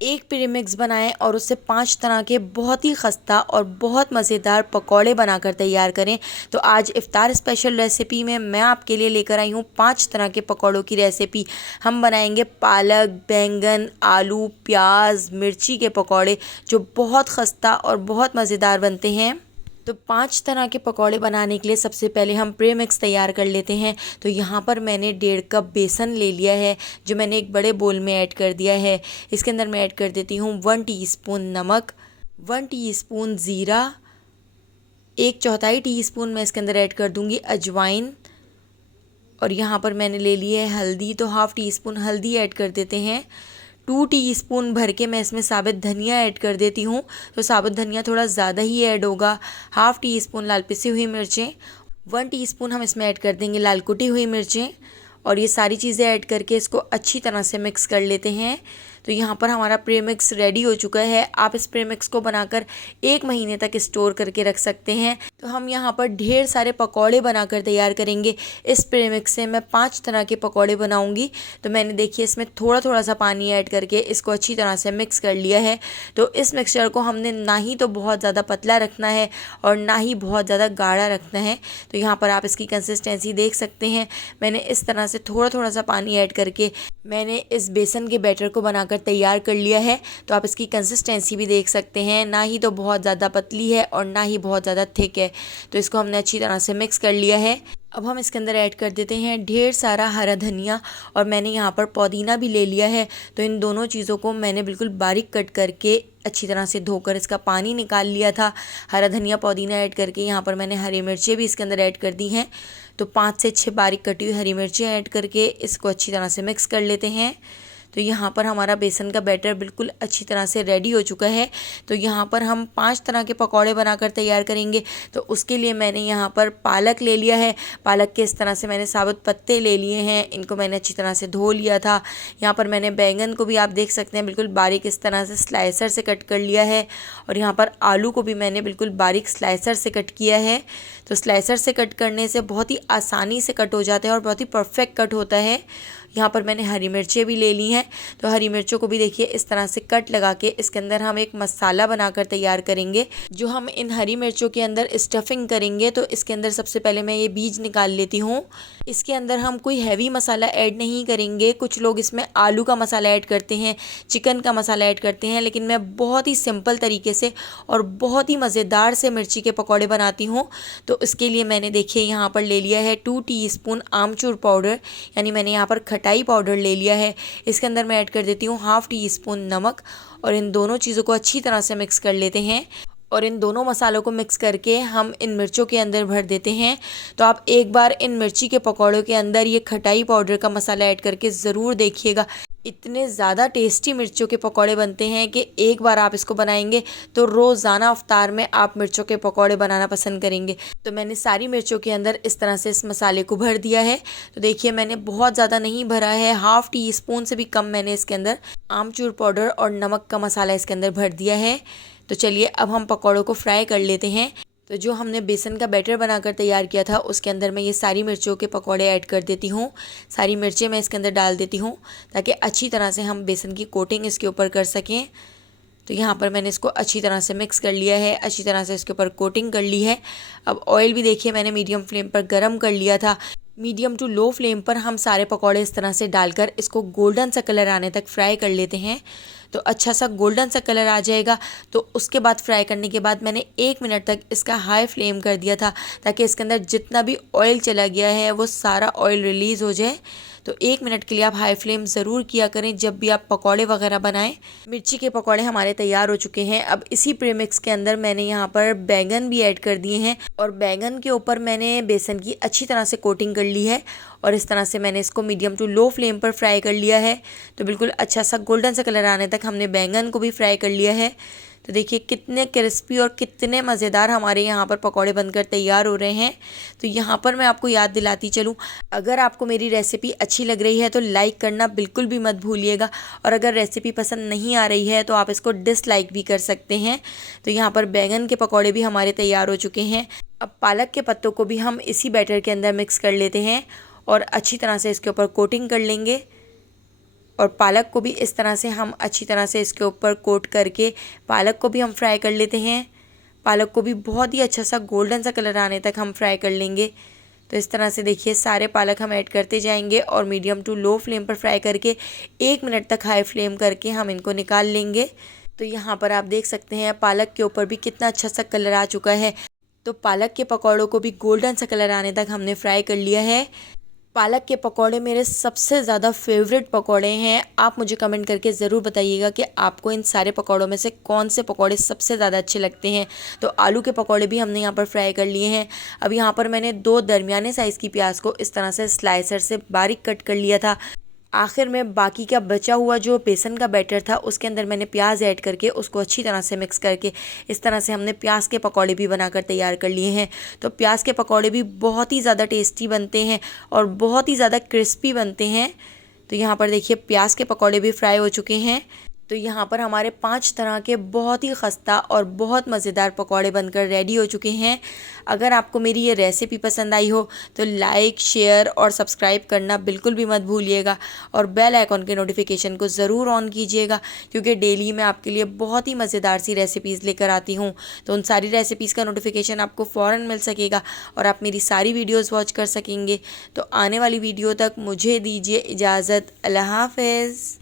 एक प्रीमिक्स बनाएं और उससे 5 तरह के बहुत ही खस्ता और बहुत मज़ेदार पकौड़े बनाकर तैयार करें। तो आज इफ्तार स्पेशल रेसिपी में मैं आपके लिए लेकर आई हूँ 5 तरह के पकौड़ों की रेसिपी। हम बनाएंगे पालक, बैंगन, आलू, प्याज, मिर्ची के पकौड़े जो बहुत खस्ता और बहुत मज़ेदार बनते हैं। तो 5 तरह के पकौड़े बनाने के लिए सबसे पहले हम प्रीमिक्स तैयार कर लेते हैं। तो यहाँ पर मैंने 1.5 कप बेसन ले लिया है जो मैंने एक बड़े बोल में ऐड कर दिया है। इसके अंदर मैं ऐड कर देती हूँ 1 टीस्पून नमक, 1 टीस्पून ज़ीरा, 1/4 टीस्पून मैं इसके अंदर ऐड कर दूँगी अजवाइन। और यहाँ पर मैंने ले ली है हल्दी, तो ½ टीस्पून हल्दी ऐड कर देते हैं। 2 टीस्पून भर के मैं इसमें साबुत धनिया ऐड कर देती हूँ, तो साबुत धनिया थोड़ा ज़्यादा ही ऐड होगा। ½ टीस्पून लाल पिसी हुई मिर्चें, 1 टीस्पून हम इसमें ऐड कर देंगे लाल कुटी हुई मिर्चें। और ये सारी चीज़ें ऐड करके इसको अच्छी तरह से मिक्स कर लेते हैं। तो यहाँ पर हमारा प्रीमिक्स रेडी हो चुका है। आप इस प्रीमिक्स को बनाकर 1 महीने तक स्टोर करके रख सकते हैं। तो हम यहाँ पर ढेर सारे पकौड़े बनाकर तैयार करेंगे। इस प्रीमिक्स से मैं 5 तरह के पकौड़े बनाऊंगी। तो मैंने देखिए इसमें थोड़ा थोड़ा सा पानी ऐड करके इसको अच्छी तरह से मिक्स कर लिया है। तो इस मिक्सचर को हमने ना ही तो बहुत ज़्यादा पतला रखना है और ना ही बहुत ज़्यादा गाढ़ा रखना है। तो यहाँ पर आप इसकी कंसिस्टेंसी देख सकते हैं। मैंने इस तरह से थोड़ा थोड़ा सा पानी ऐड करके मैंने इस बेसन के बैटर को बनाकर तैयार कर लिया है। तो आप इसकी कंसिस्टेंसी भी देख सकते हैं, ना ही तो बहुत ज़्यादा पतली है और ना ही बहुत ज़्यादा थिक है। तो इसको हमने अच्छी तरह से मिक्स कर लिया है। अब हम इसके अंदर ऐड कर देते हैं ढेर सारा हरा धनिया, और मैंने यहाँ पर पुदीना भी ले लिया है। तो इन दोनों चीज़ों को मैंने बिल्कुल बारीक कट करके अच्छी तरह से धोकर इसका पानी निकाल लिया था। हरा धनिया पुदीना ऐड करके यहाँ पर मैंने हरी मिर्चें भी इसके अंदर ऐड कर दी हैं। तो 5 से 6 बारीक कटी हुई हरी मिर्चें ऐड करके इसको अच्छी तरह से मिक्स कर लेते हैं। तो यहाँ पर हमारा बेसन का बैटर बिल्कुल अच्छी तरह से रेडी हो चुका है। तो यहाँ पर हम 5 तरह के पकौड़े बनाकर तैयार करेंगे। तो उसके लिए मैंने यहाँ पर पालक ले लिया है। पालक के इस तरह से मैंने साबुत पत्ते ले लिए हैं, इनको मैंने अच्छी तरह से धो लिया था। यहाँ पर मैंने बैंगन को भी आप देख सकते हैं बिल्कुल बारीक इस तरह से स्लाइसर से कट कर लिया है। और यहाँ पर आलू को भी मैंने बिल्कुल बारीक स्लाइसर से कट किया है। तो स्लाइसर से कट करने से बहुत ही आसानी से कट हो जाता है और बहुत ही परफेक्ट कट होता है। यहाँ पर मैंने हरी मिर्चें भी ले ली हैं। तो हरी मिर्चों को भी देखिए इस तरह से कट लगा के इसके अंदर हम एक मसाला बनाकर तैयार करेंगे। जो हम इन हरी मिर्चों के अंदर स्टफिंग करेंगे, तो इसके अंदर सबसे पहले मैं ये बीज निकाल लेती हूँ। इसके अंदर हम कोई हैवी मसाला ऐड नहीं करेंगे। कुछ लोग इसमें आलू का मसाला ऐड करते हैं, चिकन का मसाला ऐड करते हैं, लेकिन मैं बहुत ही सिंपल तरीके से और बहुत ही मज़ेदार से मिर्ची के पकौड़े बनाती हूँ। तो इसके लिए मैंने देखिए यहाँ पर ले लिया है 2 टीस्पून आमचूर पाउडर, यानी मैंने यहाँ पर खटाई पाउडर ले लिया है। इसके अंदर मैं ऐड कर देती हूँ ½ टीस्पून नमक, और इन दोनों चीज़ों को अच्छी तरह से मिक्स कर लेते हैं। और इन दोनों मसालों को मिक्स करके हम इन मिर्चों के अंदर भर देते हैं। तो आप एक बार इन मिर्ची के पकौड़ों के अंदर ये खटाई पाउडर का मसाला ऐड करके ज़रूर देखिएगा। इतने ज़्यादा टेस्टी मिर्चों के पकौड़े बनते हैं कि एक बार आप इसको बनाएंगे तो रोज़ाना इफ्तार में आप मिर्चों के पकौड़े बनाना पसंद करेंगे। तो मैंने सारी मिर्चों के अंदर इस तरह से इस मसाले को भर दिया है। तो देखिए मैंने बहुत ज़्यादा नहीं भरा है, ½ टीस्पून से भी कम मैंने इसके अंदर आमचूर पाउडर और नमक का मसाला इसके अंदर भर दिया है। तो चलिए अब हम पकौड़ों को फ्राई कर लेते हैं। तो जो हमने बेसन का बैटर बनाकर तैयार किया था उसके अंदर मैं ये सारी मिर्चों के पकौड़े ऐड कर देती हूँ। सारी मिर्चें मैं इसके अंदर डाल देती हूँ ताकि अच्छी तरह से हम बेसन की कोटिंग इसके ऊपर कर सकें। तो यहाँ पर मैंने इसको अच्छी तरह से मिक्स कर लिया है, अच्छी तरह से इसके ऊपर कोटिंग कर ली है। अब ऑयल भी देखिए मैंने मीडियम फ्लेम पर गर्म कर लिया था। मीडियम टू लो फ्लेम पर हम सारे पकौड़े इस तरह से डालकर इसको गोल्डन सा कलर आने तक फ्राई कर लेते हैं। तो अच्छा सा गोल्डन सा कलर आ जाएगा तो उसके बाद फ्राई करने के बाद मैंने 1 मिनट तक इसका हाई फ्लेम कर दिया था ताकि इसके अंदर जितना भी ऑयल चला गया है वो सारा ऑयल रिलीज़ हो जाए। तो 1 मिनट के लिए आप हाई फ्लेम ज़रूर किया करें जब भी आप पकौड़े वगैरह बनाएं। मिर्ची के पकौड़े हमारे तैयार हो चुके हैं। अब इसी प्रीमिक्स के अंदर मैंने यहाँ पर बैंगन भी ऐड कर दिए हैं और बैंगन के ऊपर मैंने बेसन की अच्छी तरह से कोटिंग कर ली है और इस तरह से मैंने इसको मीडियम टू लो फ्लेम पर फ्राई कर लिया है। तो बिल्कुल अच्छा सा गोल्डन सा कलर आने तक हमने बैंगन को भी फ्राई कर लिया है। तो देखिए कितने क्रिस्पी और कितने मज़ेदार हमारे यहाँ पर पकौड़े बनकर तैयार हो रहे हैं। तो यहाँ पर मैं आपको याद दिलाती चलूँ, अगर आपको मेरी रेसिपी अच्छी लग रही है तो लाइक करना बिल्कुल भी मत भूलिएगा, और अगर रेसिपी पसंद नहीं आ रही है तो आप इसको डिसलाइक भी कर सकते हैं। तो यहाँ पर बैंगन के पकौड़े भी हमारे तैयार हो चुके हैं। अब पालक के पत्तों को भी हम इसी बैटर के अंदर मिक्स कर लेते हैं और अच्छी तरह से इसके ऊपर कोटिंग कर लेंगे। और पालक को भी इस तरह से हम अच्छी तरह से इसके ऊपर कोट करके पालक को भी हम फ्राई कर लेते हैं। पालक को भी बहुत ही अच्छा सा गोल्डन सा कलर आने तक हम फ्राई कर लेंगे। तो इस तरह से देखिए सारे पालक हम ऐड करते जाएंगे और मीडियम टू लो फ्लेम पर फ्राई करके 1 मिनट तक हाई फ्लेम करके हम इनको निकाल लेंगे। तो यहाँ पर आप देख सकते हैं पालक के ऊपर भी कितना अच्छा सा कलर आ चुका है। तो पालक के पकौड़ों को भी गोल्डन सा कलर आने तक हमने फ्राई कर लिया है। पालक के पकौड़े मेरे सबसे ज़्यादा फेवरेट पकौड़े हैं। आप मुझे कमेंट करके ज़रूर बताइएगा कि आपको इन सारे पकौड़ों में से कौन से पकौड़े सबसे ज़्यादा अच्छे लगते हैं। तो आलू के पकौड़े भी हमने यहाँ पर फ्राई कर लिए हैं। अब यहाँ पर मैंने 2 दरमियाने साइज़ की प्याज को इस तरह से स्लाइसर से बारीक कट कर लिया था। आखिर में बाकी का बचा हुआ जो बेसन का बैटर था उसके अंदर मैंने प्याज ऐड करके उसको अच्छी तरह से मिक्स करके इस तरह से हमने प्याज के पकौड़े भी बनाकर तैयार कर लिए हैं। तो प्याज के पकौड़े भी बहुत ही ज़्यादा टेस्टी बनते हैं और बहुत ही ज़्यादा क्रिस्पी बनते हैं। तो यहाँ पर देखिए प्याज के पकौड़े भी फ्राई हो चुके हैं। तो यहाँ पर हमारे 5 तरह के बहुत ही खस्ता और बहुत मज़ेदार पकौड़े बनकर रेडी हो चुके हैं। अगर आपको मेरी ये रेसिपी पसंद आई हो तो लाइक, शेयर और सब्सक्राइब करना बिल्कुल भी मत भूलिएगा और बेल आइकॉन के नोटिफिकेशन को ज़रूर ऑन कीजिएगा, क्योंकि डेली मैं आपके लिए बहुत ही मज़ेदार सी रेसिपीज़ लेकर आती हूँ। तो उन सारी रेसिपीज़ का नोटिफिकेशन आपको फ़ौरन मिल सकेगा और आप मेरी सारी वीडियोज़ वॉच कर सकेंगे। तो आने वाली वीडियो तक मुझे दीजिए इजाज़त। अल्लाह हाफ़िज़।